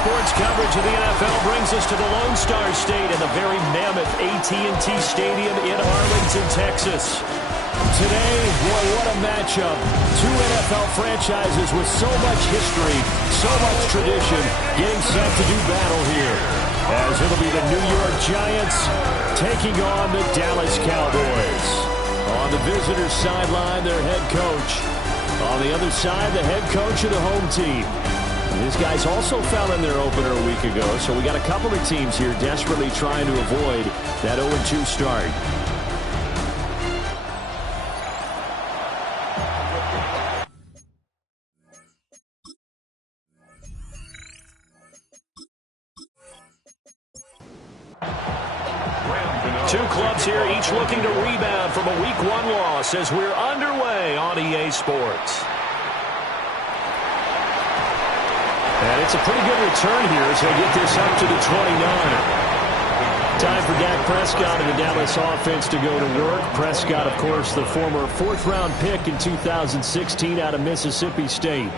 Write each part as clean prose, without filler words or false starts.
Sports coverage of the NFL brings us to the Lone Star State and the very mammoth AT&T Stadium in Arlington, Texas. Today, boy, what a matchup. Two NFL franchises with so much history, so much tradition, getting set to do battle here. As it'll be the New York Giants taking on the Dallas Cowboys. On the visitors' sideline, their head coach. On the other side, the head coach of the home team. These guys also fell in their opener a week ago, so we got a couple of teams here desperately trying to avoid that 0-2 start. Two clubs here, each looking to rebound from a Week 1 loss as we're underway on EA Sports. And it's a pretty good return here as they get this up to the 29. Time for Dak Prescott and the Dallas offense to go to work. Prescott, of course, the former fourth-round pick in 2016 out of Mississippi State.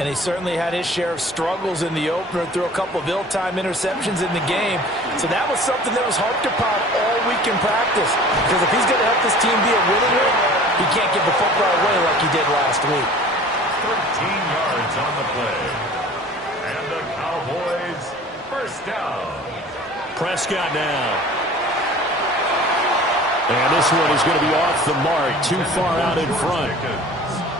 And he certainly had his share of struggles in the opener, threw a couple of ill-timed interceptions in the game. So that was something that was harped upon all week in practice. Because if he's going to help this team be a winning one, he can't give the football away like he did last week. 13 yards on the play. And the Cowboys first down. Prescott now. And this one is going to be off the mark, too far out in front.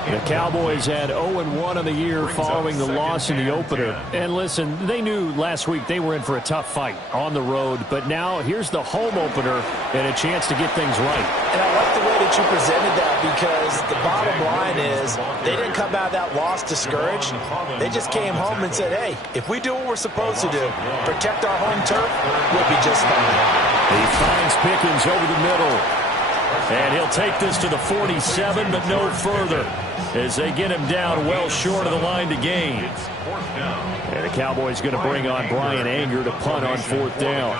The Cowboys had 0-1 on the year following the loss in the opener. And listen, they knew last week they were in for a tough fight on the road. But now here's the home opener and a chance to get things right. And I like the way that you presented that because the bottom line is they didn't come out of that loss discouraged. They just came home and said, hey, if we do what we're supposed to do, protect our home turf, we'll be just fine. He finds Pickens over the middle. And he'll take this to the 47, but no further, as they get him down well short of the line to gain. And the Cowboys going to bring on Brian Anger to punt on 4th down.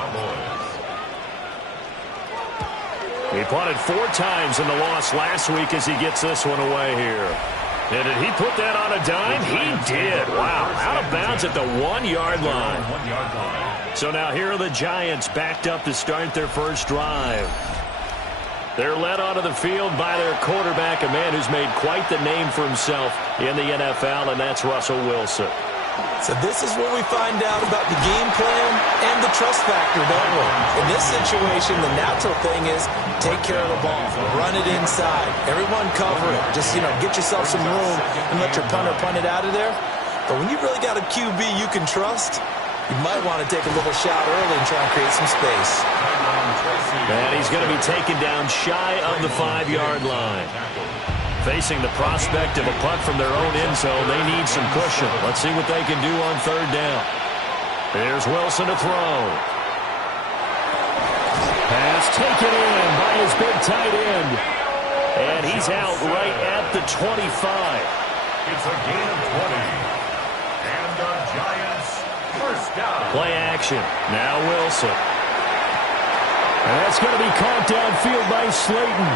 He punted 4 times in the loss last week as he gets this one away here. And did he put that on a dime? He did. Wow, out of bounds at the 1-yard line. So now here are the Giants backed up to start their first drive. They're led onto the field by their quarterback, a man who's made quite the name for himself in the NFL, and that's Russell Wilson. So this is where we find out about the game plan and the trust factor, don't we? In this situation, the natural thing is take care of the ball, run it inside, everyone cover it. Just, get yourself some room and let your punter punt it out of there. But when you really got a QB you can trust, you might want to take a little shot early and try and create some space. And he's going to be taken down shy of the 5-yard line. Facing the prospect of a punt from their own end zone, they need some cushion. Let's see what they can do on 3rd down. Here's Wilson to throw. Pass taken in by his big tight end. And he's out right at the 25. It's a gain of 20. And the Giants first down. Play action. Now Wilson. And that's going to be caught downfield by Slayton.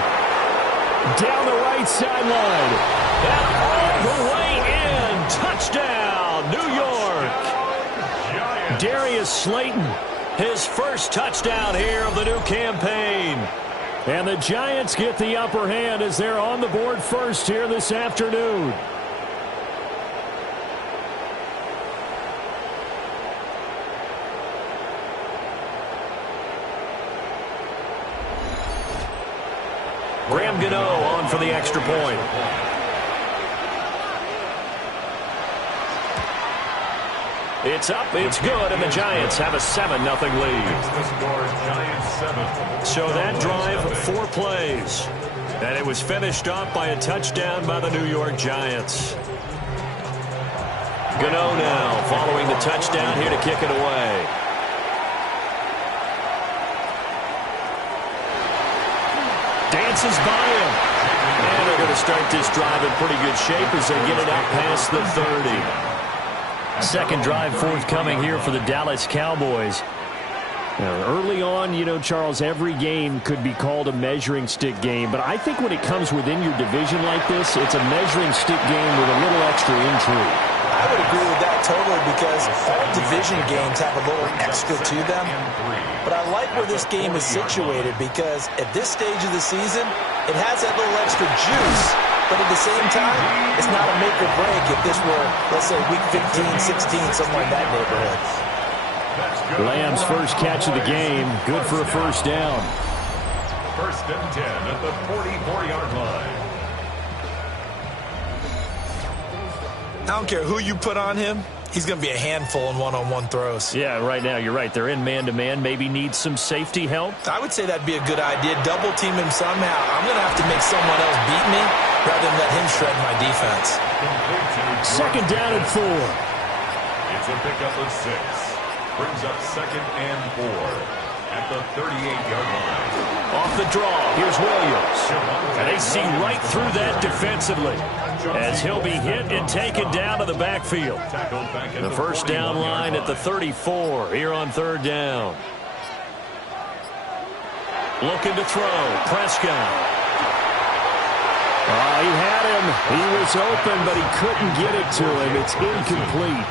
Down the right sideline. And all the way in. Touchdown, New York. Darius Slayton, his first touchdown here of the new campaign. And the Giants get the upper hand as they're on the board first here this afternoon. Graham Gano on for the extra point. It's up, it's good, and the Giants have a 7-0 lead. So that drive, 4 plays. And it was finished off by a touchdown by the New York Giants. Gano now following the touchdown here to kick it away. Dances by him. And they're going to start this drive in pretty good shape as they get it out past the 30. Second drive forthcoming here for the Dallas Cowboys. Now, early on, Charles, every game could be called a measuring stick game. But I think when it comes within your division like this, it's a measuring stick game with a little extra intrigue. I I would agree with that totally because all division games have a little extra to them. But I like where this game is situated because at this stage of the season, it has that little extra juice. But at the same time, it's not a make or break if this were, let's say, week 15, 16, somewhere in that neighborhood. Lamb's first catch of the game, good for a first down. First and 10 at the 44-yard line. I don't care who you put on him. He's going to be a handful in one-on-one throws. Yeah, right now, you're right. They're in man-to-man. Maybe need some safety help. I would say that'd be a good idea. Double team him somehow. I'm going to have to make someone else beat me rather than let him shred my defense. Second down and 4. It's a pickup of 6. Brings up second and 4 at the 38-yard line. Off the draw, here's Williams. And they see right through that defensively as he'll be hit and taken down to the backfield. The first down line at the 34 here on third down. Looking to throw, Prescott. Oh, he had him. He was open, but he couldn't get it to him. It's incomplete.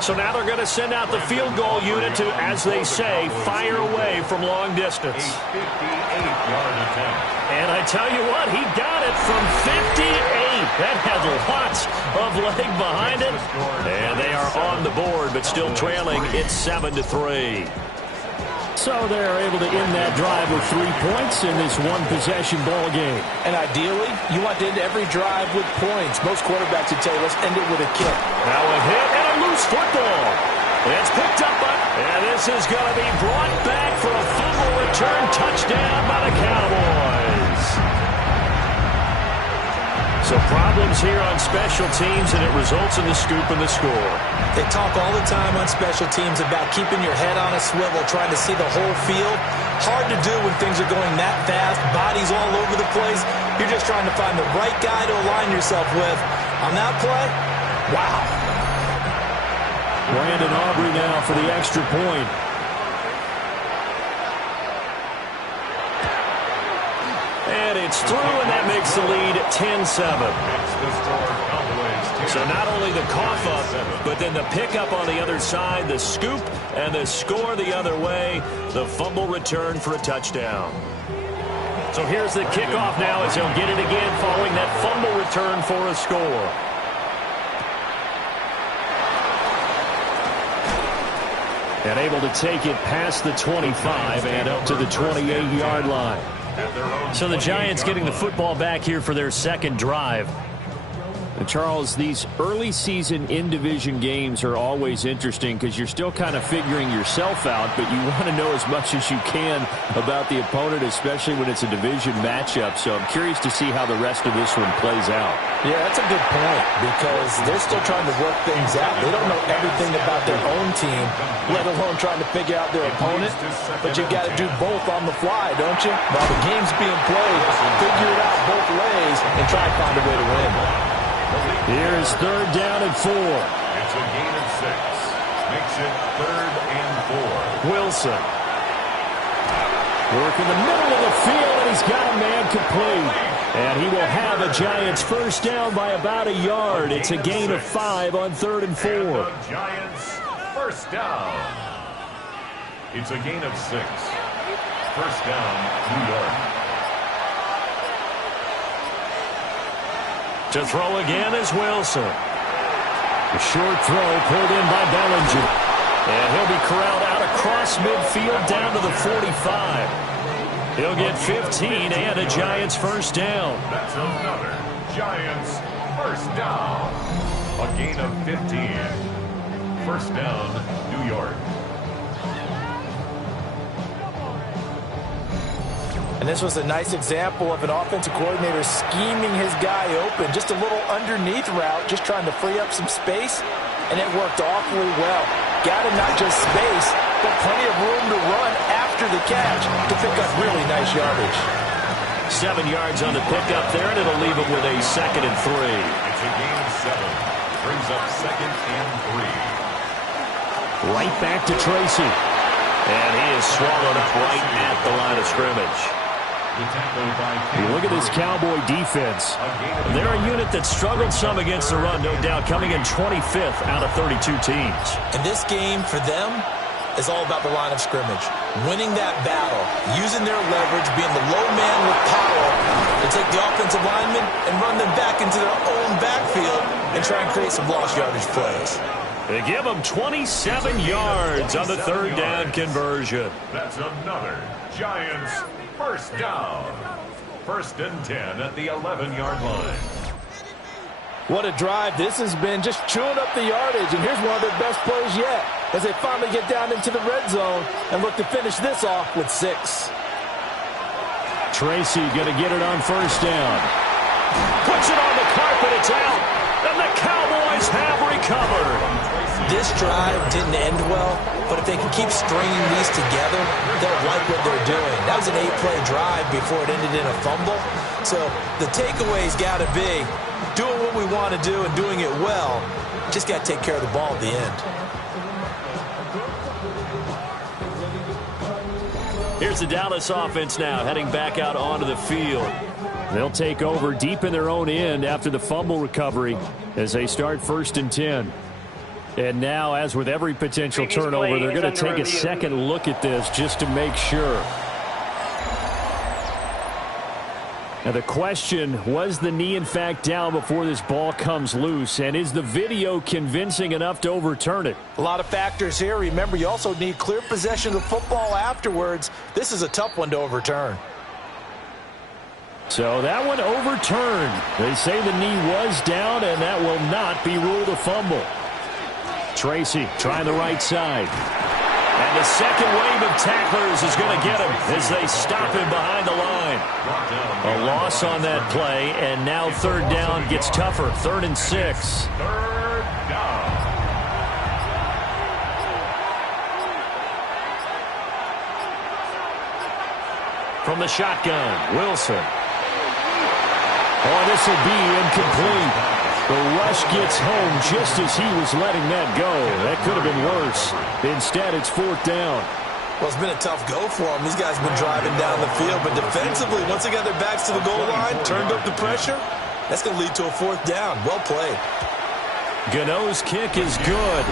So now they're going to send out the field goal unit to, as they say, fire away from long distance. A 58-yard attempt. And I tell you what, he got it from 58. That had lots of leg behind it. And they are on the board, but still trailing. It's 7-3. So they're able to end that drive with 3 points in this one-possession ball game. And ideally, you want to end every drive with points. Most quarterbacks would tell you, let's end it with a kick. Now a hit and a loose football. It's picked up, and this is going to be brought back for a fumble return touchdown by the Cowboys. So problems here on special teams, and it results in the scoop and the score. They talk all the time on special teams about keeping your head on a swivel, trying to see the whole field. Hard to do when things are going that fast, bodies all over the place. You're just trying to find the right guy to align yourself with. On that play, wow. Brandon Aubrey now for the extra point. And it's through, and that makes the lead 10-7. So not only the cough up, but then the pickup on the other side, the scoop, and the score the other way, the fumble return for a touchdown. So here's the kickoff now as he'll get it again following that fumble return for a score. And able to take it past the 25 and up to the 28-yard line. So the Giants getting the football back here for their second drive. And Charles, these early season in-division games are always interesting because you're still kind of figuring yourself out, but you want to know as much as you can about the opponent, especially when it's a division matchup. So I'm curious to see how the rest of this one plays out. Yeah, that's a good point because they're still trying to work things out. They don't know everything about their own team, let alone trying to figure out their opponent. But you got to do both on the fly, don't you? While the game's being played, figure it out both ways and try and find a way to win. Here's third down and 4. It's a gain of 6. Makes it 3rd and 4. Wilson. Work in the middle of the field, and he's got a man complete. And he will have a Giants first down by about a yard. It's a gain of 5 on 3rd and 4. And the Giants first down. It's a gain of 6. First down, New York. To throw again is Wilson. A short throw pulled in by Bellinger. And he'll be corralled out across midfield down to the 45. He'll get 15 and a Giants first down. That's another Giants first down. A gain of 15. First down, New York. And this was a nice example of an offensive coordinator scheming his guy open. Just a little underneath route, just trying to free up some space, and it worked awfully well. Got him not just space, but plenty of room to run after the catch to pick up really nice yardage. 7 yards on the pickup there, and it'll leave him with a 2nd and 3. It's a gain of 7. Brings up 2nd and 3. Right back to Tracy. And he is swallowed up right at the line of scrimmage. You look at this Cowboy defense. They're a unit that struggled some against the run, no doubt, coming in 25th out of 32 teams. And this game, for them, is all about the line of scrimmage. Winning that battle, using their leverage, being the low man with power to take the offensive linemen and run them back into their own backfield and try and create some lost yardage plays. They give them 27 yards on the third down conversion. That's another Giants first down. 1st and 10 at the 11-yard line. What a drive this has been, just chewing up the yardage. And here's one of their best plays yet as they finally get down into the red zone and look to finish this off with 6. Tracy going to get it on 1st down. Puts it on the carpet. It's out. And the Cowboys have recovered. This drive didn't end well, but if they can keep stringing these together, they'll like what they're doing. That was an 8-play drive before it ended in a fumble. So the takeaway's got to be doing what we want to do and doing it well. Just got to take care of the ball at the end. Here's the Dallas offense now, heading back out onto the field. They'll take over deep in their own end after the fumble recovery as they start 1st and 10. And now, as with every potential turnover, they're going to take a second look at this just to make sure. Now, the question, was the knee in fact down before this ball comes loose? And is the video convincing enough to overturn it? A lot of factors here. Remember, you also need clear possession of the football afterwards. This is a tough one to overturn. So that one overturned. They say the knee was down, and that will not be ruled a fumble. Tracy trying the right side. And the second wave of tacklers is going to get him as they stop him behind the line. A loss on that play, and now 3rd down gets tougher. 3rd and 6. 3rd down. From the shotgun, Wilson. Oh, this will be incomplete. The rush gets home just as he was letting that go. That could have been worse. Instead, it's 4th down. Well, it's been a tough go for them. These guys have been driving down the field, but defensively, once they got their backs to the goal line, turned up the pressure, that's going to lead to a 4th down. Well played. Gano's kick is good,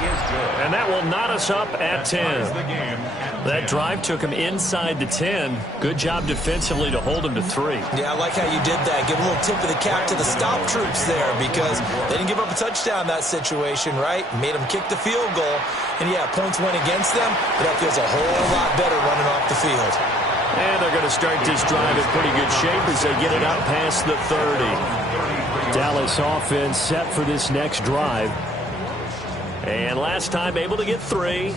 and that will knot us up at 10. That drive took him inside the 10. Good job defensively to hold him to 3. Yeah, I like how you did that. Give a little tip of the cap to the stop troops there because they didn't give up a touchdown in that situation, right? Made them kick the field goal. And, yeah, points went against them, but that feels a whole lot better running off the field. And they're going to start this drive in pretty good shape as they get it up past the 30. Dallas offense set for this next drive. And last time able to get 3.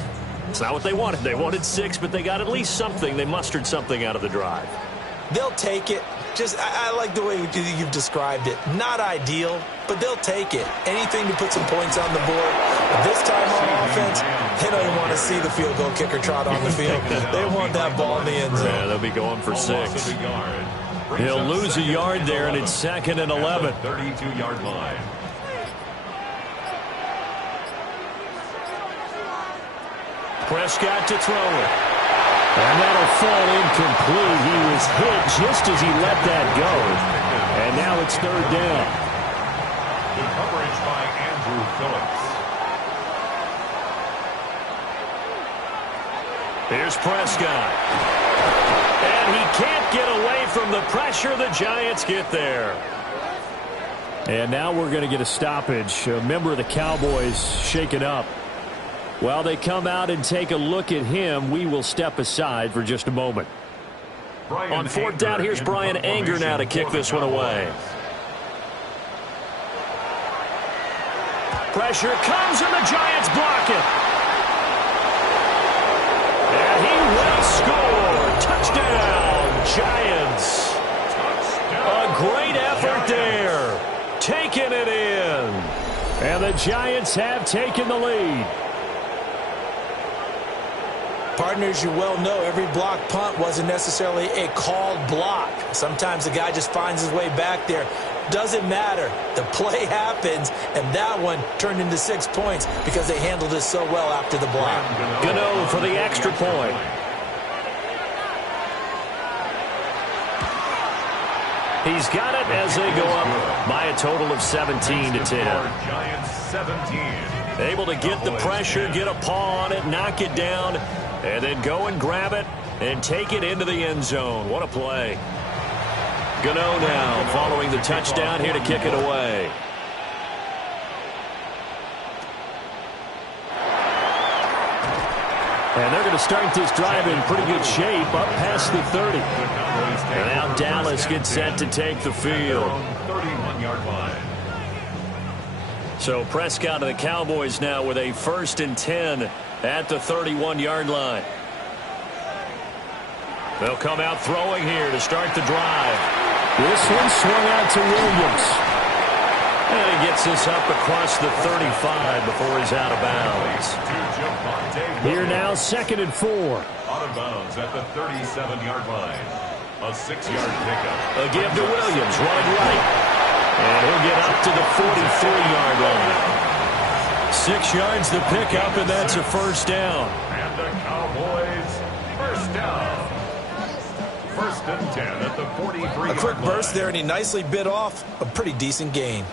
It's not what they wanted. They wanted 6, but they got at least something. They mustered something out of the drive. They'll take it. I like the way you've described it. Not ideal, but they'll take it. Anything to put some points on the board. But this time on offense, they don't want to see the field goal kicker trot on the field. They want that ball in the end zone. Yeah, they'll be going for 6. He'll lose a yard there, and it's 2nd and 11. 32-yard line. Prescott to throw it. And that'll fall incomplete. He was hit just as he let that go. And now it's 3rd down. Good coverage by Andrew Phillips. Here's Prescott. And he can't get away from the pressure. The Giants get there. And now we're going to get a stoppage. A member of the Cowboys shaken up. While they come out and take a look at him, we will step aside for just a moment. On 4th down, here's Brian Anger now to kick this one away. Pressure comes, and the Giants block it. And he will score. Touchdown, Giants. A great effort there. Taking it in. And the Giants have taken the lead. Partners, you well know every block punt wasn't necessarily a called block. Sometimes the guy just finds his way back there. Doesn't matter. The play happens, and that one turned into 6 points because they handled it so well after the block. Gano for the extra point. He's got it as they go up by a total of 17 to 10. Giants 17. Able to get the pressure, get a paw on it, knock it down, and then go and grab it and take it into the end zone. What a play. Gano now following the touchdown here to kick it away. And they're going to start this drive in pretty good shape, up past the 30. And now Dallas gets set to take the field. 31-yard line. So Prescott and the Cowboys now with a 1st and 10 at the 31-yard line. They'll come out throwing here to start the drive. This one swung out to Williams. And he gets this up across the 35 before he's out of bounds. Here now, 2nd and 4. Out of bounds at the 37-yard line. A 6-yard pickup. A give to Williams, running right. And he'll get up to the 43-yard line. 6 yards the pickup, and that's a 1st down. And the Cowboys, 1st down. 1st and 10 at the 43-yard line. A quick burst there, and he nicely bit off a pretty decent gain.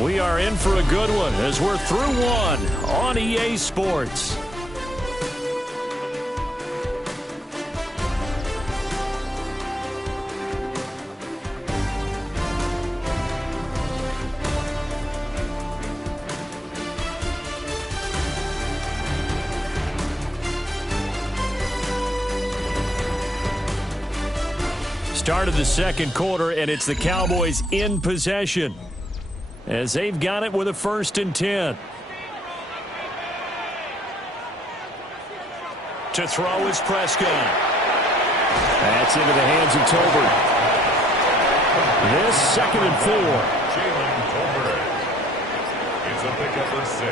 We are in for a good one as we're through one on EA Sports. Start of the 2nd quarter, and it's the Cowboys in possession, as they've got it with a 1st and 10. To throw is Prescott. That's into the hands of Tolbert. This 2nd and 4. Jalen Tolbert. It's a pickup of 6.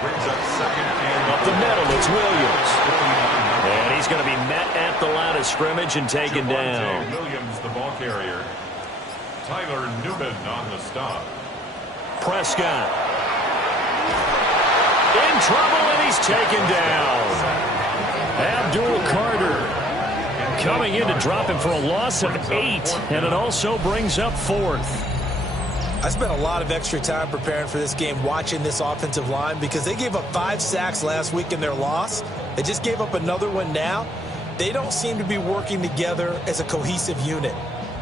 Brings up 2nd and Up the middle, it's Williams. And he's going to be met at the line of scrimmage and taken down. Williams, the ball carrier. Tyler Newman on the stop. Prescott. In trouble, and he's taken down. Abdul Carter coming in to drop him for a loss of 8, and it also brings up 4th. I spent a lot of extra time preparing for this game, watching this offensive line, because they gave up 5 sacks last week in their loss. They just gave up another one now. They don't seem to be working together as a cohesive unit.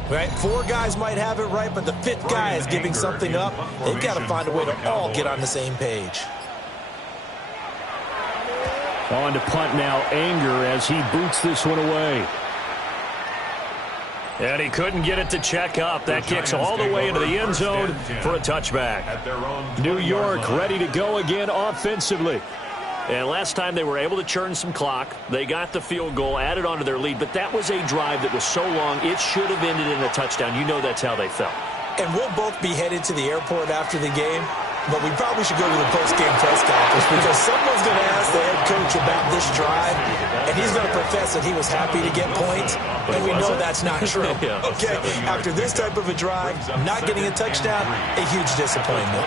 Right? 4 guys might have it right, but the 5th guy is giving something up. They've got to find a way to all get on the same page. On to punt now, Anger, as he boots this one away. And he couldn't get it to check up. That kicks all the way into the end zone for a touchback. New York ready to go again offensively. And last time they were able to churn some clock. They got the field goal, added on to their lead. But that was a drive that was so long, it should have ended in a touchdown. You know that's how they felt. And we'll both be headed to the airport after the game. But we probably should go to the post-game press conference, because someone's going to ask the head coach about this drive, and he's going to profess that he was happy to get points, and we know that's not true. Okay, after this type of a drive, not getting a touchdown, a huge disappointment.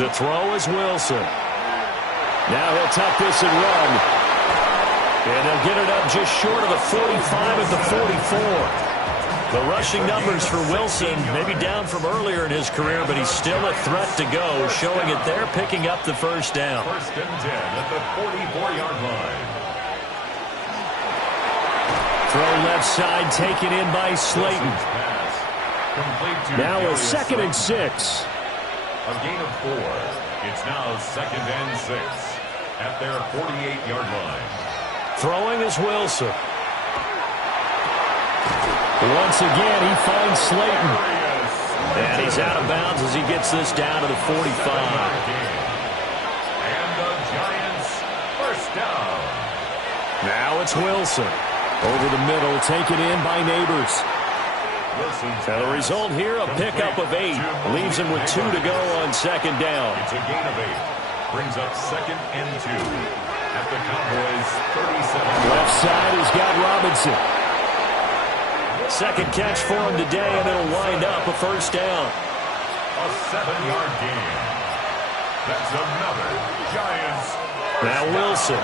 To throw is Wilson. Now he'll tuck this and run. And they'll get it up just short of the 45 at the 44. The rushing numbers for Wilson, maybe down from earlier in his career, but he's still a threat to go, showing it there, picking up the 1st down. 1st and 10 at the 44-yard line. Throw left side, taken in by Slayton. Now a 2nd and 6. A gain of 4. It's now 2nd and 6 at their 48-yard line. Throwing is Wilson. Once again, he finds Slayton. And he's out of bounds as he gets this down to the 45. And the Giants, 1st down. Now it's Wilson. Over the middle, taken in by Neighbors. And the result here, a pickup of 8. Leaves him with 2 to go on 2nd down. It's a gain of 8. Brings up 2nd and 2 at the Cowboys' 37. Left side has got Robinson. 2nd catch for him today, and it'll wind up a 1st down. A 7-yard gain. That's another Giants. Now Wilson.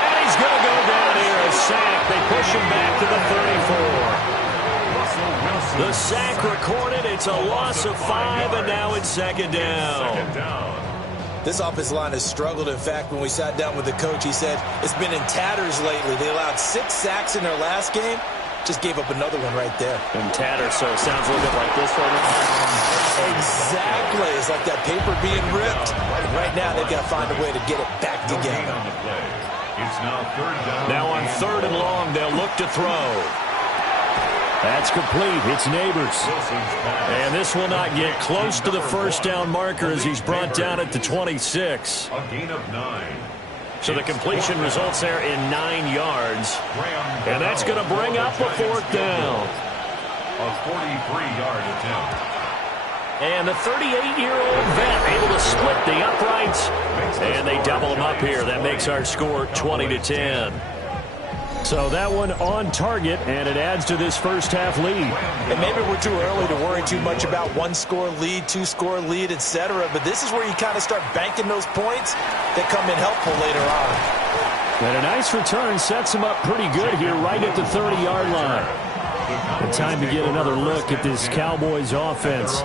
And he's going to go down here. A sack. They push him back to the 34. The sack recorded. It's a loss of 5, and now it's second down. This offensive line has struggled. In fact, when we sat down with the coach, he said it's been in tatters lately. They allowed 6 sacks in their last game. Just gave up another one right there. In tatters, so it sounds a little bit like this for them. Exactly. It's like that paper being ripped. And right now, they've got to find a way to get it back together. It's now third down. Now on 3rd and long, they'll look to throw. That's complete. It's Neighbors. And this will not get close to the first down marker as he's brought down at the 26. A gain of 9. So the completion results there in 9 yards. And that's going to bring up a 4th down. A 43-yard attempt. And the 38-year-old vet able to split the uprights. And they double him up here. That makes our score 20-10. So that one on target, and it adds to this first half lead. And maybe we're too early to worry too much about 1-score lead, 2-score lead, etc. But this is where you kind of start banking those points that come in helpful later on. And a nice return sets him up pretty good here right at the 30-yard line. And time to get another look at this Cowboys offense.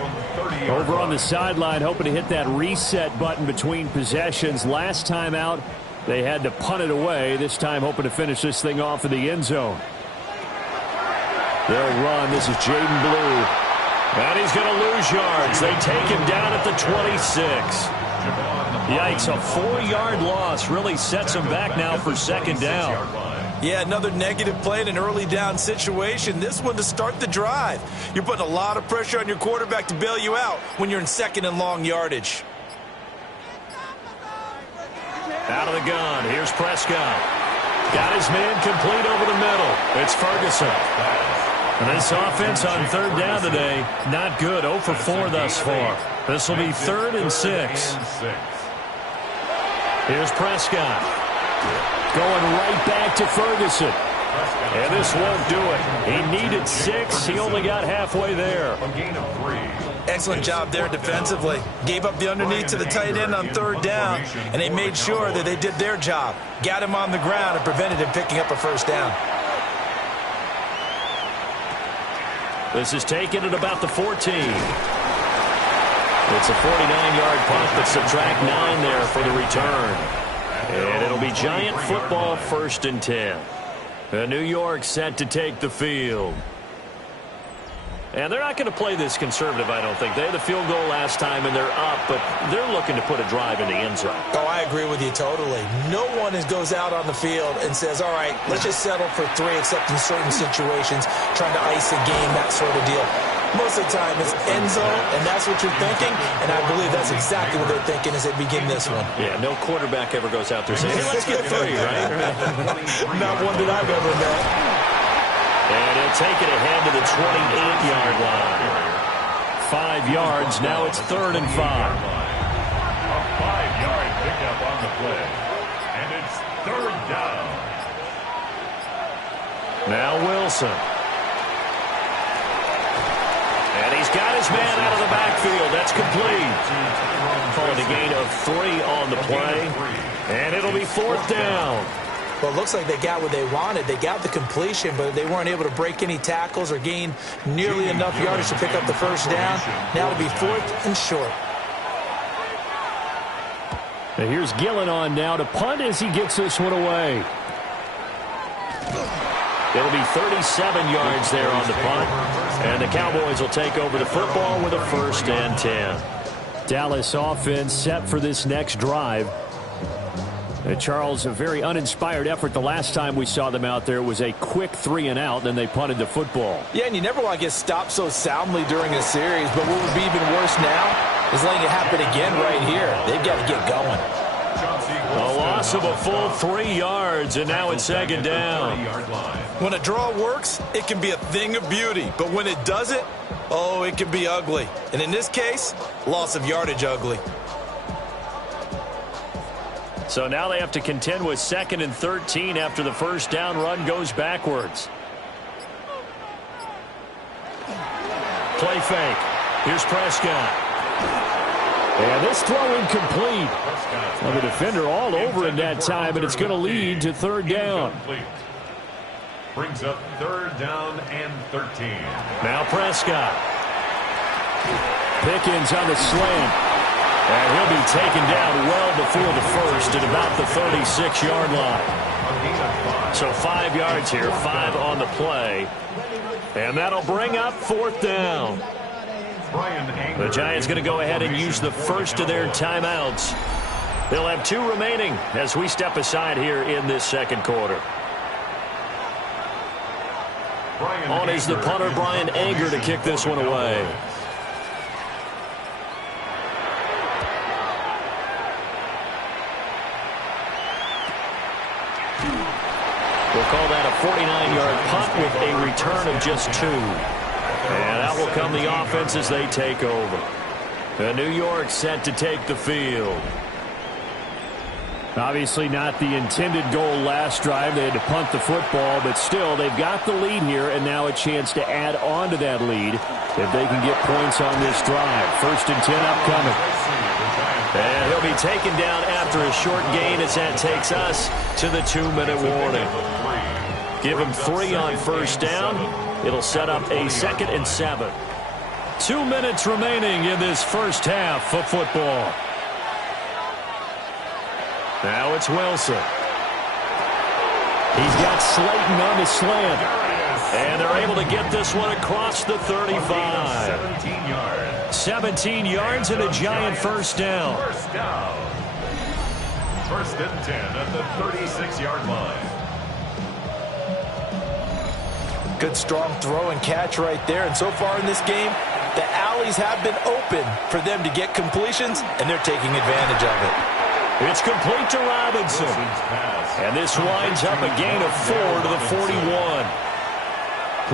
Over on the sideline, hoping to hit that reset button between possessions. Last time out, they had to punt it away. This time hoping to finish this thing off in the end zone. They'll run. This is Jaden Blue. And he's going to lose yards. They take him down at the 26. Yikes, a 4-yard loss really sets him back now for second down. Yeah, another negative play in an early down situation. This one to start the drive. You're putting a lot of pressure on your quarterback to bail you out when you're in 2nd and long yardage. Out of the gun. Here's Prescott. Got his man complete over the middle. It's Ferguson. And this offense on 3rd down today, not good. 0 for 4 thus far. This will be 3rd and 6. Here's Prescott. Going right back to Ferguson. And this won't do it. He needed 6. He only got halfway there. A gain of 3. Excellent job there defensively. Gave up the underneath to the tight end on 3rd down, and they made sure that they did their job. Got him on the ground and prevented him picking up a 1st down. This is taken at about the 14. It's a 49-yard punt, but subtract 9 there for the return. And it'll be Giant football, 1st and 10. New York set to take the field. And they're not going to play this conservative, I don't think. They had the field goal last time, and they're up, but they're looking to put a drive in the end zone. Oh, I agree with you totally. No one goes out on the field and says, all right, let's just settle for 3, except in certain situations, trying to ice a game, that sort of deal. Most of the time, it's end zone, and that's what you're thinking, and I believe that's exactly what they're thinking as they begin this one. Yeah, no quarterback ever goes out there saying, hey, let's get 3, right? Not one that I've ever met. And he'll take it ahead to the 28-yard line. 5 yards. Now it's 3rd and 5. A 5-yard pickup on the play. And it's 3rd down. Now Wilson. And he's got his man out of the backfield. That's complete. Calling a gain of 3 on the play. And it'll be 4th down. Well, it looks like they got what they wanted. They got the completion, but they weren't able to break any tackles or gain nearly enough yardage to pick up the 1st down. Now it'll be 4th and short. And here's Gillen on now to punt as he gets this one away. It'll be 37 yards there on the punt. And the Cowboys will take over the football with a 1st and 10. Dallas offense set for this next drive. Charles, a very uninspired effort the last time we saw them out there. It was a quick 3 and out, then they punted the football. Yeah, and you never want to get stopped so soundly during a series, but what would be even worse now is letting it happen again right here. They've got to get going. A loss of a full 3 yards, and now it's 2nd down. When a draw works, it can be a thing of beauty, but when it doesn't, oh, it can be ugly. And in this case, loss of yardage ugly. So now they have to contend with 2nd and 13 after the 1st down run goes backwards. Play fake. Here's Prescott. And this throw incomplete. Well, the defender all over in that time, and it's going to lead to third down. Brings up third down and 13. Now Prescott. Pickens on the slant. And he'll be taken down well before the first at about the 36-yard line. So 5 yards here, 5 on the play. And that'll bring up fourth down. The Giants going to go ahead and use the first of their timeouts. They'll have 2 remaining as we step aside here in this second quarter. On is the punter, Brian Anger, to kick this one away. We'll call that a 49-yard punt with a return of just 2. And out will come the offense as they take over. New York set to take the field. Obviously not the intended goal last drive. They had to punt the football, but still they've got the lead here and now a chance to add on to that lead if they can get points on this drive. 1st and 10 upcoming. And he'll be taken down after a short gain as that takes us to the 2-minute warning. Give him 3 on first down. It'll set up a 2nd and 7. 2 minutes remaining in this first half of football. Now it's Wilson. He's got Slayton on the slant. And they're able to get this one across the 35. 17 yards. 17 yards and a Giant first down. First down. 1st and 10 at the 36-yard line. Good strong throw and catch right there. And so far in this game, the alleys have been open for them to get completions, and they're taking advantage of it. It's complete to Robinson. And this winds up a gain of 4 to the 41.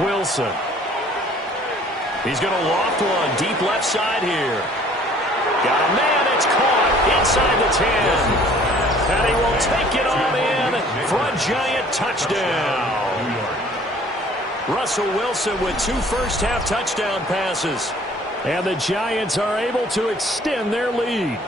Wilson. He's going to loft one deep left side here. Got a man. It's caught inside the 10. And he will take it all in for a Giant touchdown. Russell Wilson with 2 first-half touchdown passes. And the Giants are able to extend their lead.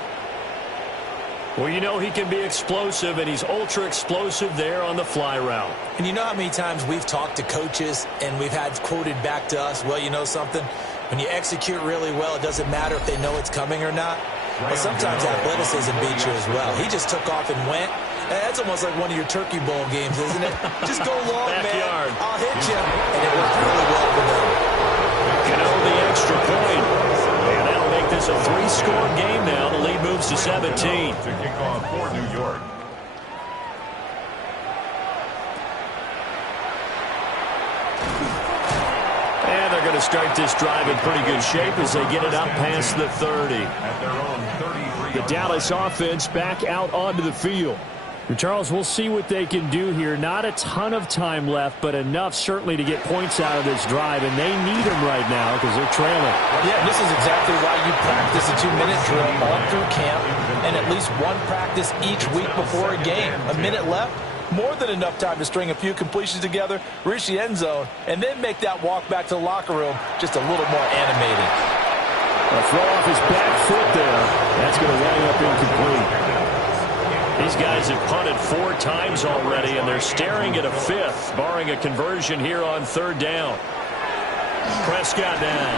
Well, you know he can be explosive, and he's ultra-explosive there on the fly route. And you know how many times we've talked to coaches and we've had quoted back to us, well, you know something? When you execute really well, it doesn't matter if they know it's coming or not. But sometimes athleticism beats you as well. He just took off and went. That's almost like one of your Turkey Bowl games, isn't it? Just go long, Backyard. man. I'll hit you. And it worked really well for them. Cano the extra point. And that'll make this a 3-score game now. The lead moves to 17. To kick off for New York. And they're going to start this drive in pretty good shape as they get it up past the 30. At their own 33. The Dallas offense back out onto the field. Charles, we'll see what they can do here. Not a ton of time left, but enough certainly to get points out of this drive, and they need them right now because they're trailing. Yeah, this is exactly why you practice a 2-minute drill all through camp and at least one practice each week before a game. A minute left, more than enough time to string a few completions together, reach the end zone, and then make that walk back to the locker room just a little more animated. A throw off his back foot there. That's going to wind up incomplete. These guys have punted 4 times already, and they're staring at a 5th, barring a conversion here on 3rd down. Prescott now.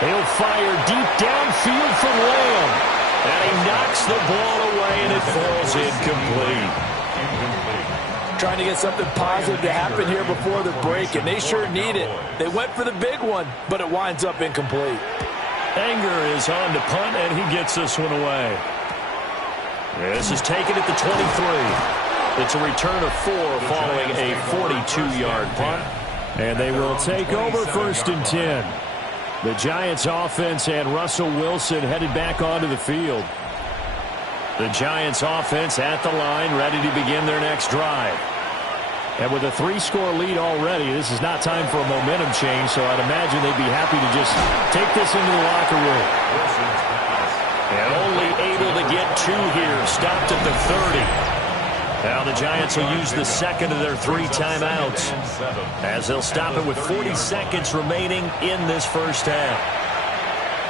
He'll fire deep downfield for Lamb. And he knocks the ball away, and it falls incomplete. Trying to get something positive to happen here before the break, and they sure need it. They went for the big one, but it winds up incomplete. Anger is on to punt, and he gets this one away. This is taken at the 23. It's a return of 4 following a 42-yard punt. And they will take over 1st and 10. The Giants offense and Russell Wilson headed back onto the field. The Giants offense at the line, ready to begin their next drive. And with a 3-score lead already, this is not time for a momentum change, so I'd imagine they'd be happy to just take this into the locker room. And only able to get 2 here, stopped at the 30. Now the Giants will use the 2nd of their 3 timeouts as they'll stop it with 40 seconds remaining in this first half.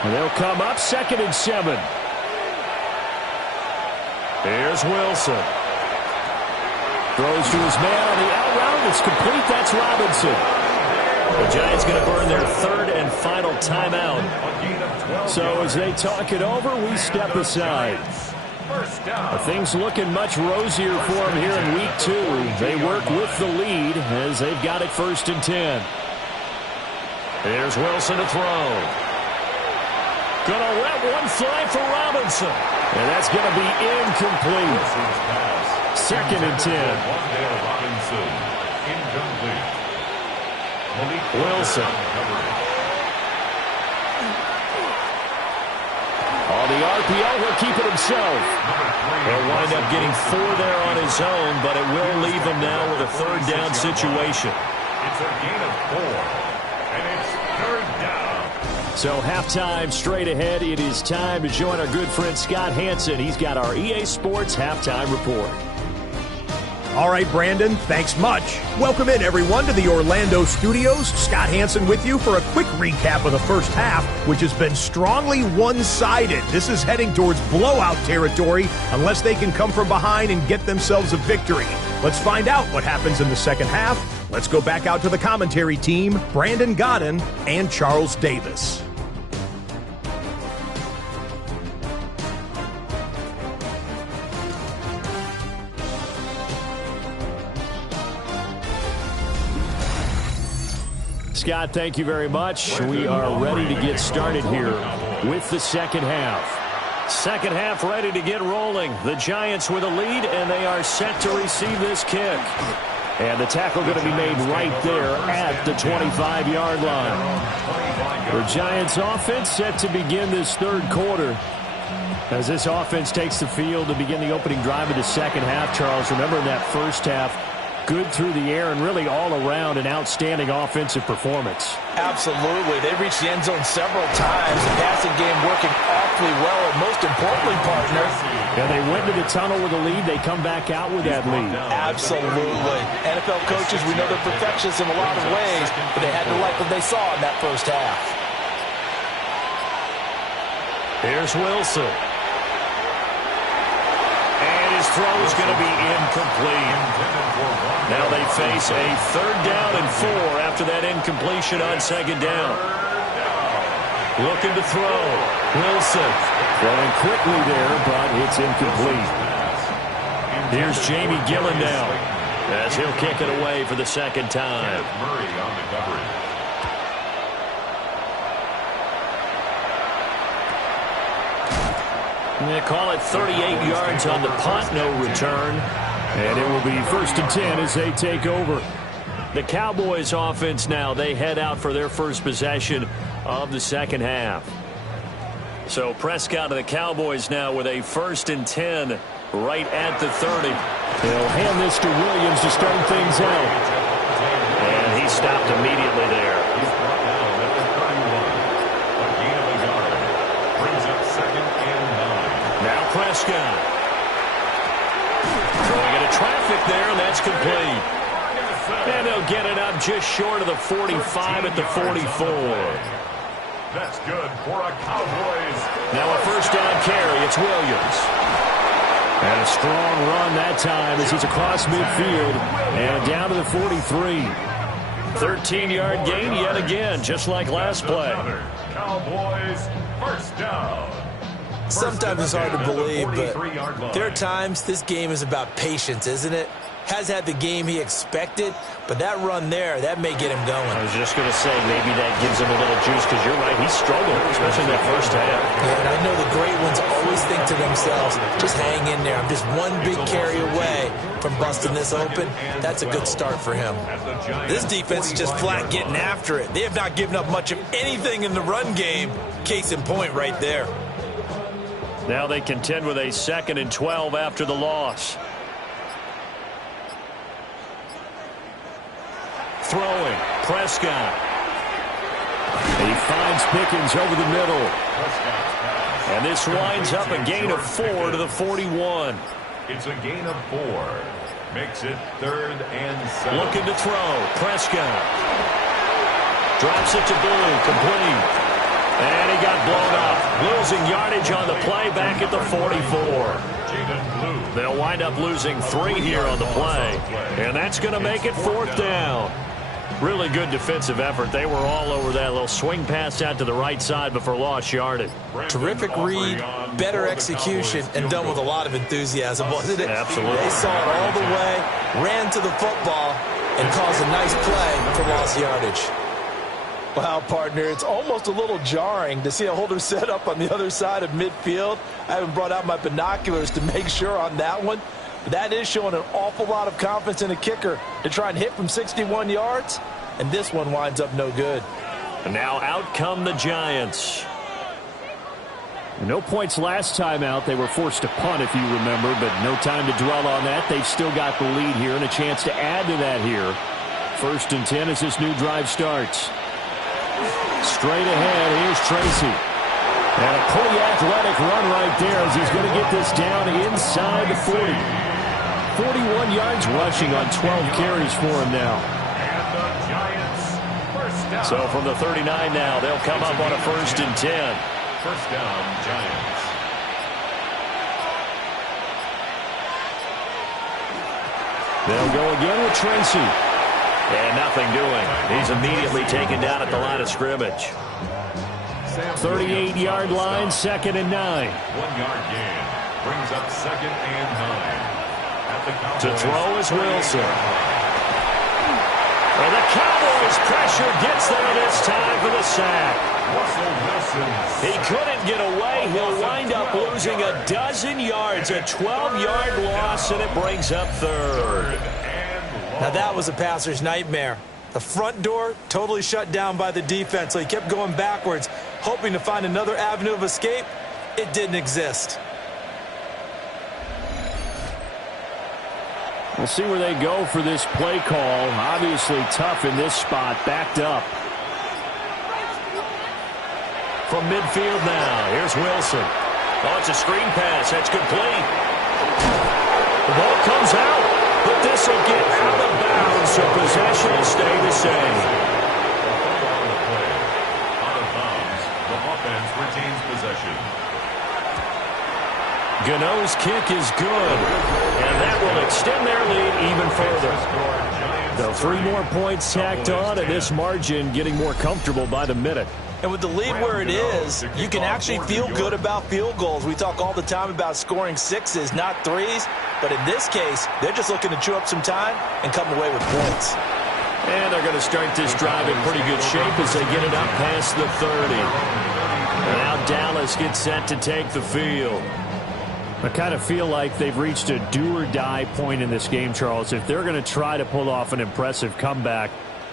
And they'll come up 2nd and 7. Here's Wilson. Throws to his man on the out route. It's complete. That's Robinson. The Giants going to burn their third and final timeout. So as they talk it over, we step aside. Things looking much rosier for them here in week 2. They work with the lead as they've got it 1st and 10. Here's Wilson to throw. Gonna let one fly for Robinson. And that's going to be incomplete. 2nd and 10. Wilson. On the RPO, he'll keep it himself. He'll wind up getting 4 there on his own, but it will leave him now with a 3rd down situation. It's a gain of 4, and it's 3rd down. So halftime straight ahead. It is time to join our good friend Scott Hansen. He's got our EA Sports halftime report. All right, Brandon, thanks much. Welcome in, everyone, to the Orlando studios. Scott Hansen with you for a quick recap of the first half, which has been strongly one-sided. This is heading towards blowout territory unless they can come from behind and get themselves a victory. Let's find out what happens in the second half. Let's go back out to the commentary team, Brandon Godden and Charles Davis. Scott, thank you very much. We are ready to get started here with the second half. Second half ready to get rolling. The Giants with a lead, and they are set to receive this kick. And the tackle going to be made right there at the 25-yard line. The Giants offense set to begin this 3rd quarter. As this offense takes the field to begin the opening drive of the second half, Charles, remember in that first half, good through the air and really all around an outstanding offensive performance. Absolutely. They reached the end zone several times. The passing game working awfully well, and most importantly, partner. Yeah, they went to the tunnel with a lead. They come back out with that lead. Absolutely. NFL coaches, we know they're perfectionists in a lot of ways, but they had to like what they saw in that first half. Here's Wilson. And his throw is going to be incomplete. Now they face a 3rd down and 4 after that incompletion on 2nd down. Looking to throw. Wilson throwing quickly there, but it's incomplete. Here's Jamie Gillen now as he'll kick it away for the 2nd time. Murray on the coverage. They call it 38 yards on the punt, no return. And it will be 1st and 10 as they take over. The Cowboys offense now, they head out for their first possession of the second half. So Prescott of the Cowboys now with a 1st and 10 right at the 30. They'll hand this to Williams to start things out. And he stopped immediately there. He's brought down at the 31. A gain of a yard. Brings up 2nd and 9. Now Prescott. Throwing into traffic there, and that's complete. And they'll get it up just short of the 45 at the 44. That's good for a Cowboys. Now a 1st down carry. It's Williams. And a strong run that time as he's across midfield and down to the 43. 13-yard gain yet again, just like last play. Cowboys 1st down. Sometimes it's hard to believe, but there are times this game is about patience, isn't it? Has had the game he expected, but that run there, that may get him going. I was just going to say maybe that gives him a little juice because you're right, he struggled, especially in that first half. Yeah, and I know the great ones always think to themselves, just hang in there. I'm just one big carry away from busting this open. That's a good start for him. This defense is just flat getting after it. They have not given up much of anything in the run game. Case in point right there. Now they contend with a 2nd and 12 after the loss. Throwing, Prescott. And he finds Pickens over the middle. And this winds up a gain of 4 to the 41. It's a gain of 4. Makes it 3rd and 7. Looking to throw, Prescott. Drops it to Blue, complete. And he got blown up, losing yardage on the play back at the 44. They'll wind up losing 3 here on the play, and that's going to make it 4th down. Really good defensive effort. They were all over that little swing pass out to the right side before lost yardage. Terrific read, better execution, and done with a lot of enthusiasm, wasn't it? Absolutely. They saw it all the way, ran to the football, and caused a nice play for lost yardage. Wow, partner, it's almost a little jarring to see a holder set up on the other side of midfield. I haven't brought out my binoculars to make sure on that one. But that is showing an awful lot of confidence in a kicker to try and hit from 61 yards. And this one winds up no good. And now out come the Giants. No points last time out. They were forced to punt, if you remember, but no time to dwell on that. They've still got the lead here and a chance to add to that here. 1st and 10 as this new drive starts. Straight ahead, here's Tracy. And a pretty athletic run right there as he's going to get this down inside the 40. 41 yards rushing on 12 carries for him now. So from the 39 now, they'll come up on a 1st and 10. 1st down, Giants. They'll go again with Tracy. And nothing doing. He's immediately taken down at the line of scrimmage. 38-yard line, 2nd and 9. 1-yard gain. Brings up 2nd and 9. To throw is Wilson. And the Cowboys pressure gets there this time for the sack. He couldn't get away. He'll wind up losing a dozen yards. A 12-yard loss, and it brings up 3rd. Now that was a passer's nightmare. The front door totally shut down by the defense, so he kept going backwards, hoping to find another avenue of escape. It didn't exist. We'll see where they go for this play call. Obviously tough in this spot, backed up. From midfield now, here's Wilson. Oh, it's a screen pass. That's complete. The ball comes out. But this will get out of bounds, so possession will stay the same. Out of bounds, the offense retains possession. Gano's kick is good, and that will extend their lead even further. Though 3 more points tacked on, and this margin getting more comfortable by the minute. And with the lead where it is, you can actually feel good about field goals. We talk all the time about scoring 6s, not 3s. But in this case, they're just looking to chew up some time and come away with points. And they're going to start this drive in pretty good shape as they get it up past the 30. And now Dallas gets set to take the field. I kind of feel like they've reached a do-or-die point in this game, Charles. If they're going to try to pull off an impressive comeback,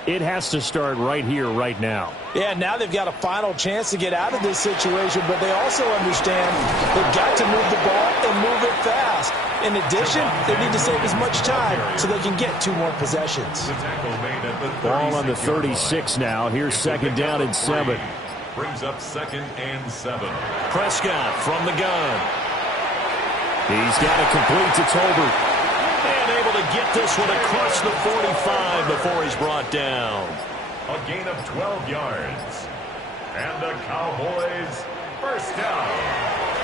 it has to start right here, right now. Yeah, now they've got a final chance to get out of this situation, but they also understand they've got to move the ball and move it fast. In addition, they need to save as much time so they can get 2 more possessions. Ball on the 36 now. Here's 2nd down and 7. Brings up 2nd and 7. Prescott from the gun. He's got it complete to Tolbert. And able to get this one across the 45 before he's brought down. A gain of 12 yards. And the Cowboys 1st down.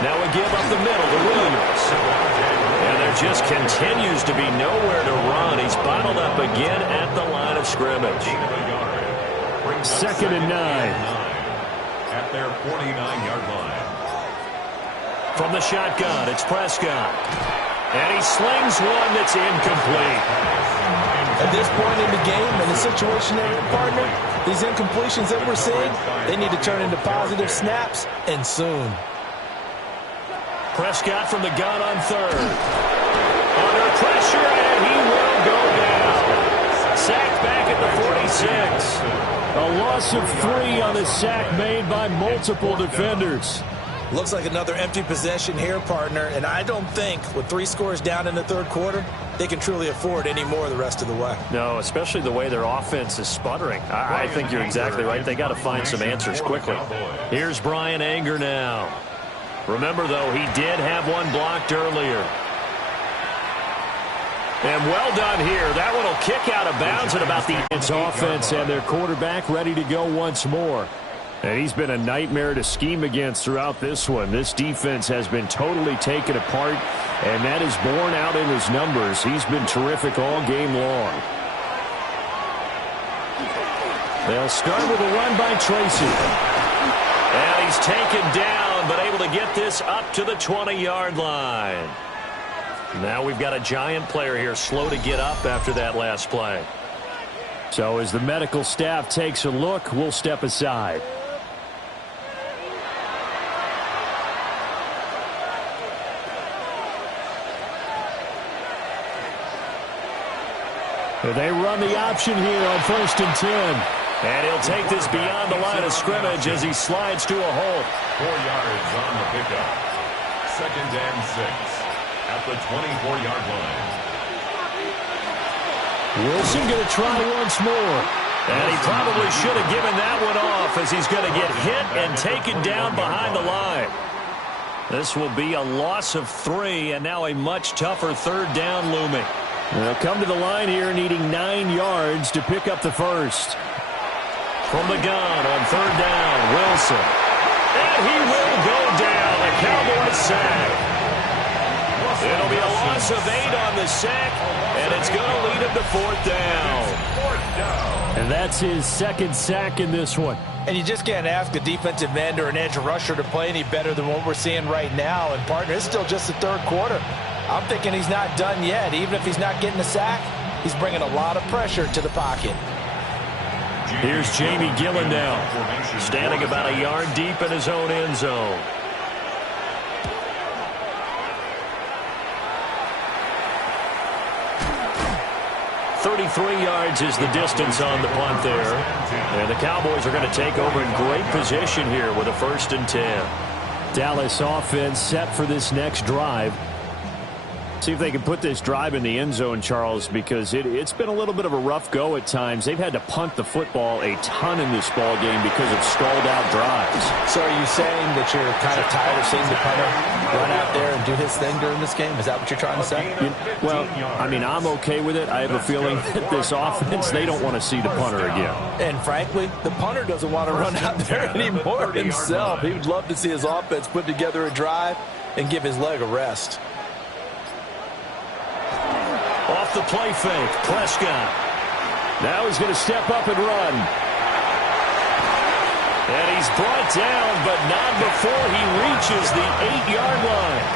Now we give up the middle to Williams. And there just continues to be nowhere to run. He's bottled up again at the line of scrimmage. 2nd and 9. At their 49-yard line. From the shotgun, it's Prescott. And he slings one that's incomplete. At this point in the game, in the situation they're in, partner, these incompletions that we're seeing, they need to turn into positive snaps, and soon. Prescott from the gun on 3rd. Under pressure, and he will go down. Sacked back at the 46. A loss of 3 on the sack made by multiple defenders. Looks like another empty possession here, partner, and I don't think with 3 scores down in the 3rd quarter, they can truly afford any more the rest of the way. No, especially the way their offense is sputtering. I think you're exactly right. They got to find some answers quickly. Here's Brian Anger now. Remember, though, he did have one blocked earlier. And well done here. That one will kick out of bounds at about the offense and their quarterback ready to go once more. And he's been a nightmare to scheme against throughout this one. This defense has been totally taken apart, and that is borne out in his numbers. He's been terrific all game long. They'll start with a run by Tracy. And he's taken down, but able to get this up to the 20-yard line. Now we've got a Giant player here slow to get up after that last play. So as the medical staff takes a look, we'll step aside. They run the option here on 1st and 10. And he'll take this beyond the line of scrimmage as he slides to a hole. 4 yards on the pickup. 2nd and 6 at the 24-yard line. Wilson going to try once more. And he probably should have given that one off as he's going to get hit and taken down behind the line. This will be a loss of 3 and now a much tougher 3rd down looming. They'll come to the line here needing 9 yards to pick up the first. From the gun on 3rd down, Wilson. And he will go down. A Cowboys sack. It'll be a loss of 8 on the sack, and it's going to lead him to 4th down. And that's his 2nd sack in this one. And you just can't ask a defensive end or an edge rusher to play any better than what we're seeing right now. And, partner, it's still just the 3rd quarter. I'm thinking he's not done yet. Even if he's not getting a sack, he's bringing a lot of pressure to the pocket. Here's Jamie Gillen now, standing about a yard deep in his own end zone. .33 yards is the distance on the punt there. And the Cowboys are going to take over in great position here with a 1st and 10. Dallas offense set for this next drive. See if they can put this drive in the end zone, Charles, because it's been a little bit of a rough go at times. They've had to punt the football a ton in this ball game because of stalled-out drives. So are you saying that you're kind of tired of seeing the punter run out there and do his thing during this game? Is that what you're trying to say? Well, I mean, I'm okay with it. I have a feeling that this offense, they don't want to see the punter again. And frankly, the punter doesn't want to run out there anymore himself. He would love to see his offense put together a drive and give his leg a rest. Off the play fake, Prescott. Now he's going to step up and run. And he's brought down, but not before he reaches the 8-yard line.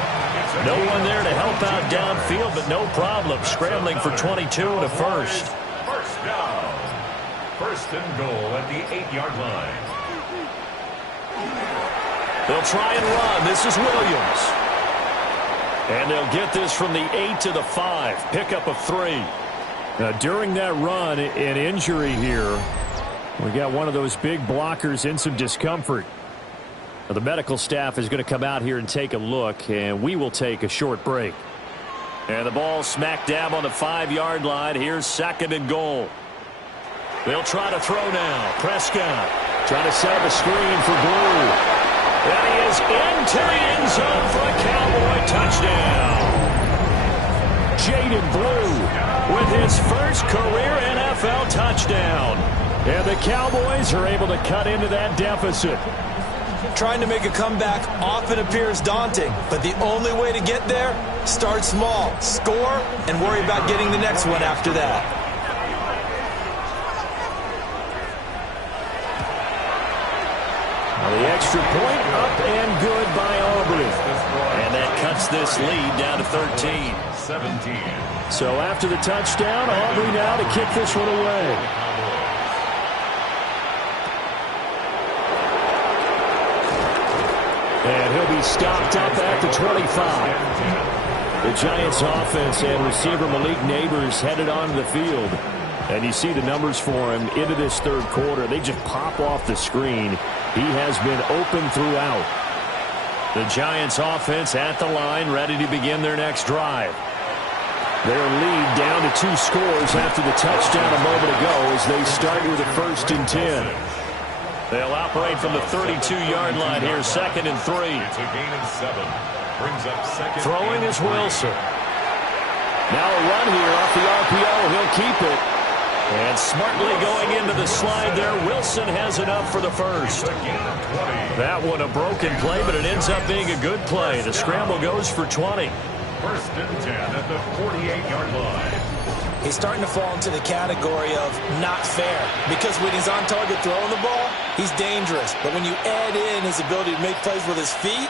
No one there to help out downfield, but no problem. Scrambling for 22 to first. First down. 1st and goal at the 8-yard line. They'll try and run. This is Williams. And they'll get this from the 8 to the 5. Pickup of 3. Now, during that run, an injury here. We got one of those big blockers in some discomfort. Now, the medical staff is going to come out here and take a look, and we will take a short break. And the ball smack dab on the 5-yard line. Here's 2nd and goal. They'll try to throw now. Prescott trying to set up a screen for Blue. And he is into the end zone for a Cowboy touchdown. Jaden Blue with his first career NFL touchdown. And the Cowboys are able to cut into that deficit. Trying to make a comeback often appears daunting, but the only way to get there, start small, score, and worry about getting the next one after that. The extra point up and good by Aubrey. And that cuts this lead down to 13. 17. So after the touchdown, Aubrey now to kick this one away. And he'll be stopped up at the 25. The Giants offense and receiver Malik Neighbors headed onto the field. And you see the numbers for him into this 3rd quarter. They just pop off the screen. He has been open throughout. The Giants offense at the line, ready to begin their next drive. Their lead down to 2 scores after the touchdown a moment ago as they start with a 1st and 10. They'll operate from the 32-yard line here, 2nd and 3. It's a gain of 7. Brings up 2nd. Throwing is Wilson. Now a run here off the RPO. He'll keep it. And smartly going into the slide there, Wilson has it up for the first. That one a broken play, but it ends up being a good play. The scramble goes for 20. First and 10 at the 48-yard line. He's starting to fall into the category of not fair, because when he's on target throwing the ball, he's dangerous. But when you add in his ability to make plays with his feet,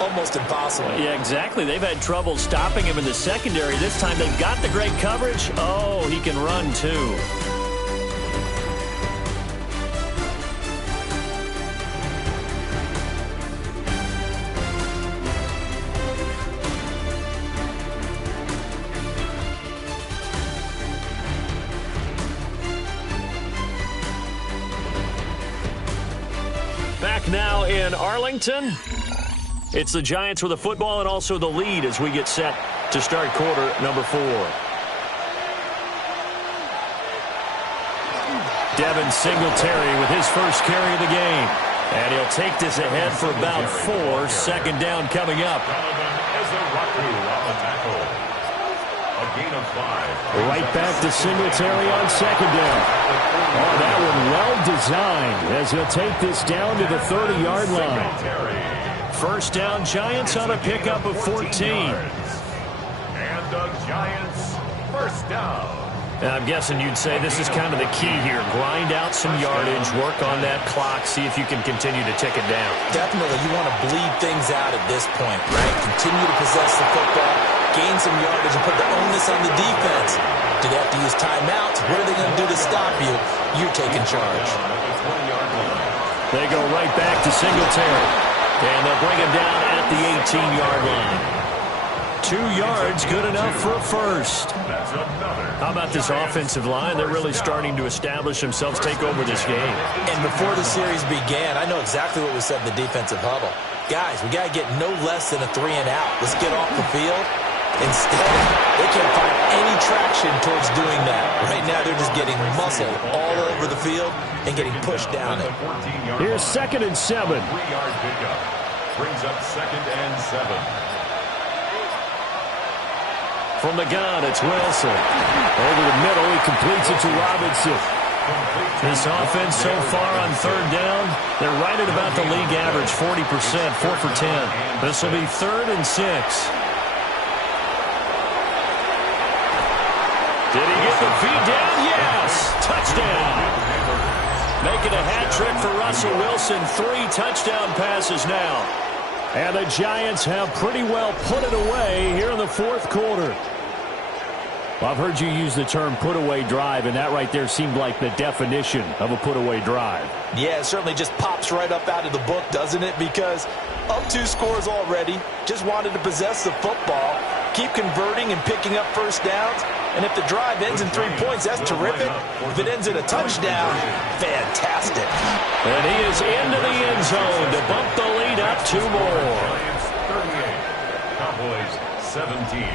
almost impossible. Yeah, exactly. They've had trouble stopping him in the secondary. This time they've got the great coverage. Oh, he can run too. Back now in Arlington. It's the Giants with the football and also the lead as we get set to start quarter number 4. Devin Singletary with his first carry of the game. And he'll take this ahead for about 4. Second down coming up. Right back to Singletary on second down. Oh, that one well designed as he'll take this down to the 30-yard line. First down, Giants on a pickup of 14. And the Giants first down. And I'm guessing you'd say this is kind of the key here. Grind out some yardage, work on that clock, see if you can continue to tick it down. Definitely, you want to bleed things out at this point, right? Continue to possess the football, gain some yardage, and put the onus on the defense. Do they have to use timeouts? What are they going to do to stop you? You're taking charge. They go right back to Singletary. And they'll bring him down at the 18-yard line. 2 yards, good enough for a first. How about this offensive line? They're really starting to establish themselves, take over this game. And before the series began, I know exactly what was said in the defensive huddle. Guys, we got to get no less than a 3-and-out. Let's get off the field. Instead, they can't find any traction towards doing that. Right now, they're just getting muscle all over the field and getting pushed down it. Here's 2nd and 7. 3-yard pickup. Brings up 2nd and 7. From the gun, it's Wilson. Over the middle, he completes it to Robinson. This offense so far on 3rd down, they're right at about the league average, 40%, 4 for 10. This will be 3rd and 6. Did he get the feed down? Yes! Touchdown! Making a hat trick for Russell Wilson. 3 touchdown passes now. And the Giants have pretty well put it away here in the 4th quarter. Well, I've heard you use the term put-away drive, and that right there seemed like the definition of a put-away drive. Yeah, it certainly just pops right up out of the book, doesn't it? Because up 2 scores already, just wanted to possess the football, keep converting and picking up first downs. And if the drive ends in 3 points, that's terrific. If it ends in a touchdown, fantastic. And he is into the end zone to bump the lead up 2 more. Cowboys 17.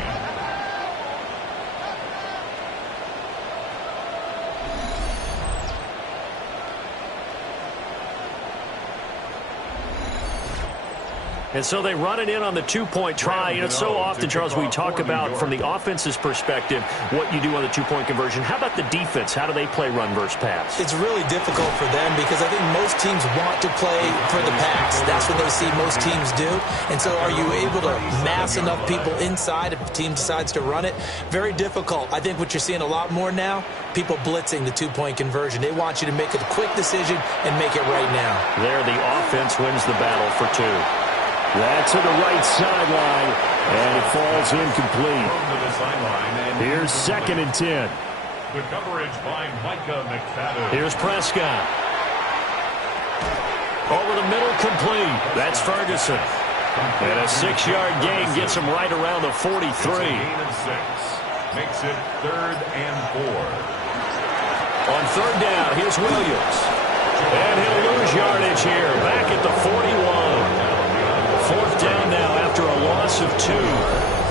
And so they run it in on the 2-point try. You know, so often, Charles, we talk about from the offense's perspective what you do on the 2-point conversion. How about the defense? How do they play run versus pass? It's really difficult for them because I think most teams want to play for the pass. That's what they see most teams do. And so are you able to mass enough people inside if the team decides to run it? Very difficult. I think what you're seeing a lot more now, people blitzing the 2-point conversion. They want you to make a quick decision and make it right now. There, the offense wins the battle for 2. That's to the right sideline, and it falls incomplete. Here's 2nd and 10. The coverage by Micah McFadden. Here's Prescott. Over the middle, complete. That's Ferguson. And a 6-yard gain gets him right around the 43. It's a gain of 6. Makes it 3rd and 4. On 3rd down, here's Williams. And he'll lose yardage here, back at the 41. 4th down now after a loss of 2.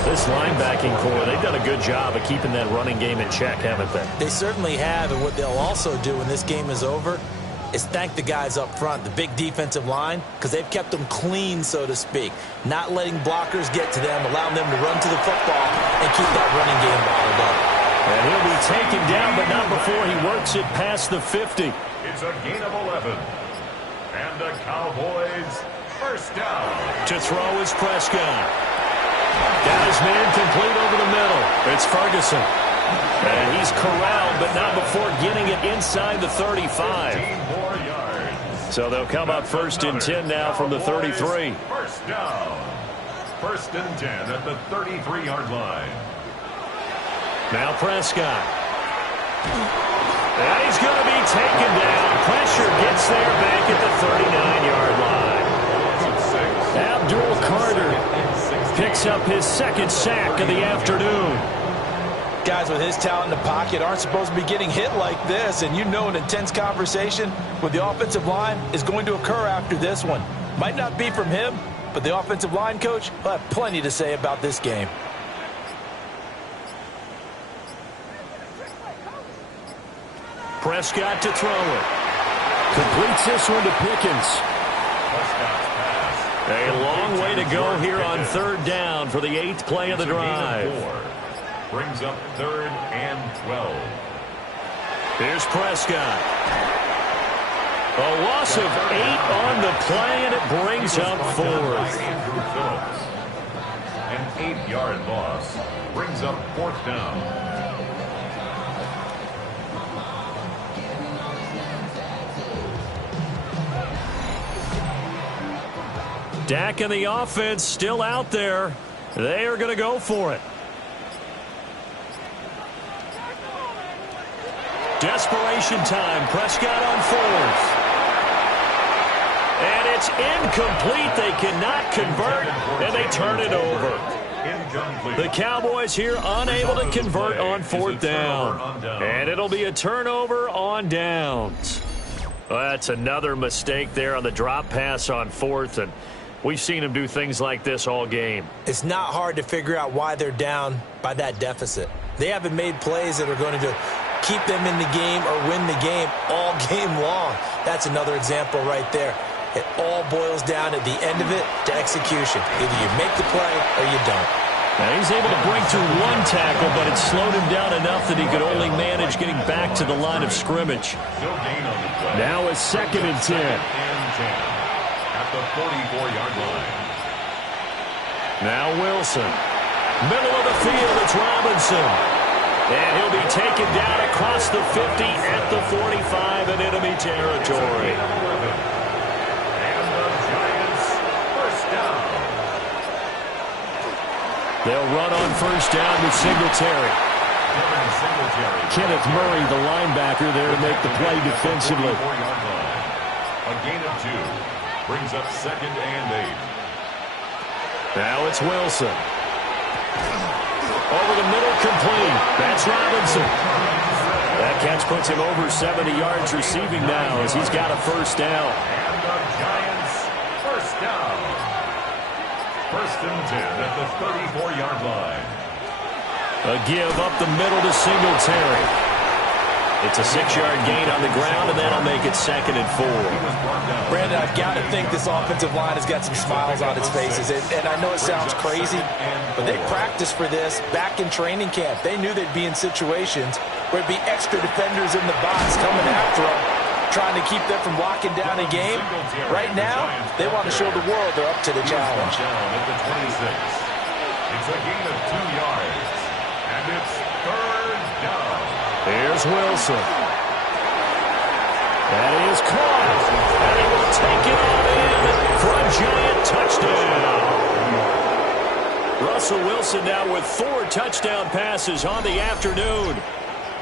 This linebacking core, they've done a good job of keeping that running game in check, haven't they? They certainly have, and what they'll also do when this game is over is thank the guys up front, the big defensive line, because they've kept them clean, so to speak. Not letting blockers get to them, allowing them to run to the football and keep that running game bottled up. And he'll be taken down, but not before he works it past the 50. It's a gain of 11. And the Cowboys first down. To throw is Prescott. Got his man complete over the middle. It's Ferguson. And he's corralled, but not before getting it inside the 35. 15 more yards. So they'll come up first and 10 now from the 33. First down. First and 10 at the 33-yard line. Now Prescott. And he's going to be taken down. Pressure gets there back at the 39-yard line. Abdul Carter picks up his second sack of the afternoon. Guys with his talent in the pocket aren't supposed to be getting hit like this, and you know an intense conversation with the offensive line is going to occur after this one. Might not be from him, but the offensive line coach will have plenty to say about this game. Prescott to throw it. Completes this one to Pickens. A long way to go here on third down for the 8th play of the drive. Brings up 3rd and 12. Here's Prescott. A loss of 8 on the play, and it brings up 4th. Andrew Phillips. An 8-yard loss brings up 4th down. Dak and the offense still out there. They are going to go for it. Desperation time. Prescott on 4th. And it's incomplete. They cannot convert, and they turn it over. The Cowboys here unable to convert on 4th down. And it'll be a turnover on downs. Well, that's another mistake there on the drop pass on 4th, and we've seen them do things like this all game. It's not hard to figure out why they're down by that deficit. They haven't made plays that are going to keep them in the game or win the game all game long. That's another example right there. It all boils down at the end of it to execution. Either you make the play or you don't. Now he's able to break through one tackle, but it slowed him down enough that he could only manage getting back to the line of scrimmage. Now it's 2nd and 10. At the 44-yard line. Now Wilson. Middle of the field, it's Robinson. And he'll be taken down across the 50 at the 45 in enemy territory. And the Giants first down. They'll run on first down with Singletary. Kenneth Murray, the linebacker, there to make the play defensively. A gain of 2 brings up 2nd and 8. Now it's Wilson. Over the middle, complete. That's Robinson. That catch puts him over 70 yards receiving now as he's got a first down. And the Giants first down. 1st and 10 at the 34-yard line. A give up the middle to Singletary. It's a 6-yard gain on the ground, and that'll make it 2nd and 4. Brandon, I've got to think this offensive line has got some smiles on its faces. And I know it sounds crazy, but they practiced for this back in training camp. They knew they'd be in situations where it'd be extra defenders in the box coming after them, trying to keep them from locking down a game. Right now, they want to show the world they're up to the challenge. At the 26. It's a gain of 2 yards, and it's 3rd down. Here's Wilson. And he is caught. And he will take it all in for a giant touchdown. Russell Wilson now with 4 touchdown passes on the afternoon.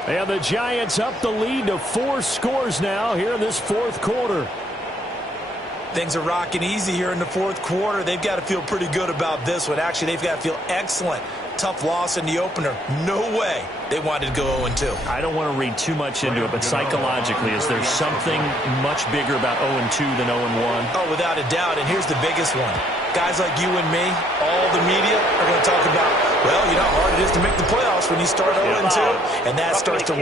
And the Giants up the lead to 4 scores now here in this 4th quarter. Things are rocking easy here in the 4th quarter. They've got to feel pretty good about this one. Actually, they've got to feel excellent. Tough loss in the opener. No way they wanted to go 0-2. I don't want to read too much into it, but psychologically, is there something much bigger about 0-2 than 0-1? Oh, without a doubt, and here's the biggest one. Guys like you and me, all the media are going to talk about, well, you know how hard it is to make the playoffs when you start 0-2, and that starts to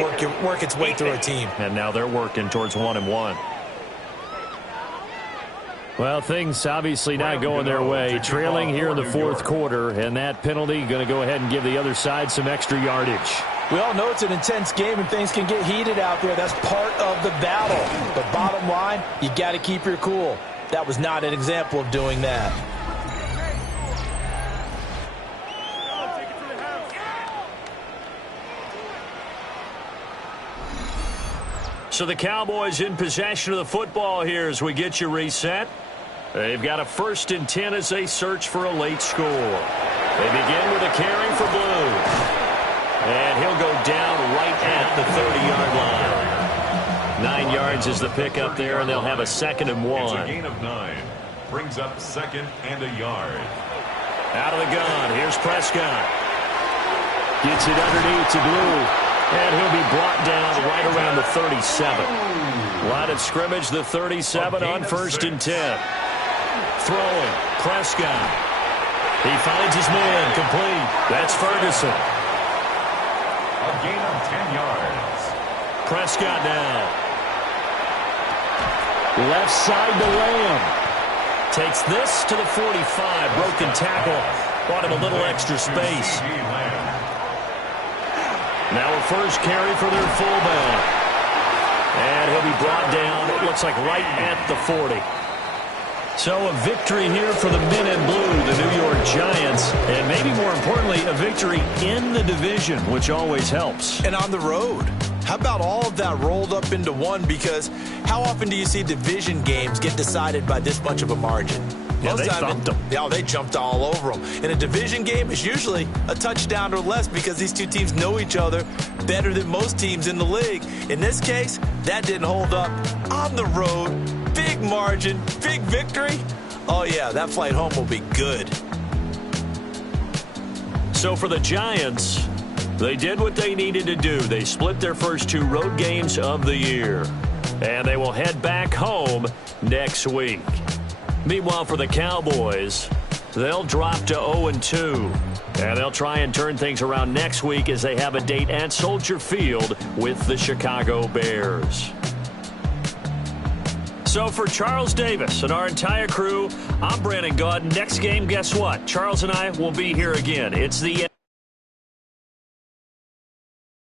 work its way through a team. And now they're working towards 1-1. Well, things obviously not going their way. Trailing here in the 4th quarter, and that penalty going to go ahead and give the other side some extra yardage. We all know it's an intense game and things can get heated out there. That's part of the battle. But bottom line, you got to keep your cool. That was not an example of doing that. So the Cowboys in possession of the football here as we get you reset. They've got a 1st and 10 as they search for a late score. They begin with a carry for Blue. And he'll go down right at the 30-yard line. 9 yards is the pickup there, and they'll have a 2nd and 1. It's a gain of 9. Brings up 2nd and a yard. Out of the gun, here's Prescott. Gets it underneath to Blue. And he'll be brought down right around the 37. Line of scrimmage, the 37 on 1st and 10. Throwing, Prescott. He finds his man, complete. That's Ferguson. A gain of 10 yards. Prescott now. Left side to Lamb. Takes this to the 45. Broken tackle. Bought him a little extra space. Now a first carry for their fullback. And he'll be brought down, it looks like right at the 40. So a victory here for the men in blue, the New York Giants. And maybe more importantly, a victory in the division, which always helps. And on the road. How about all of that rolled up into one? Because how often do you see division games get decided by this much of a margin? Yeah, they thumped them. Yeah, they jumped all over them. In a division game, it's usually a touchdown or less because these two teams know each other better than most teams in the league. In this case, that didn't hold up. On the road, big margin, big victory. Oh, yeah, that flight home will be good. So for the Giants, they did what they needed to do. They split their first 2 road games of the year. And they will head back home next week. Meanwhile, for the Cowboys, they'll drop to 0-2. And they'll try and turn things around next week as they have a date at Soldier Field with the Chicago Bears. So for Charles Davis and our entire crew, I'm Brandon Gaudin. Next game, guess what? Charles and I will be here again. It's the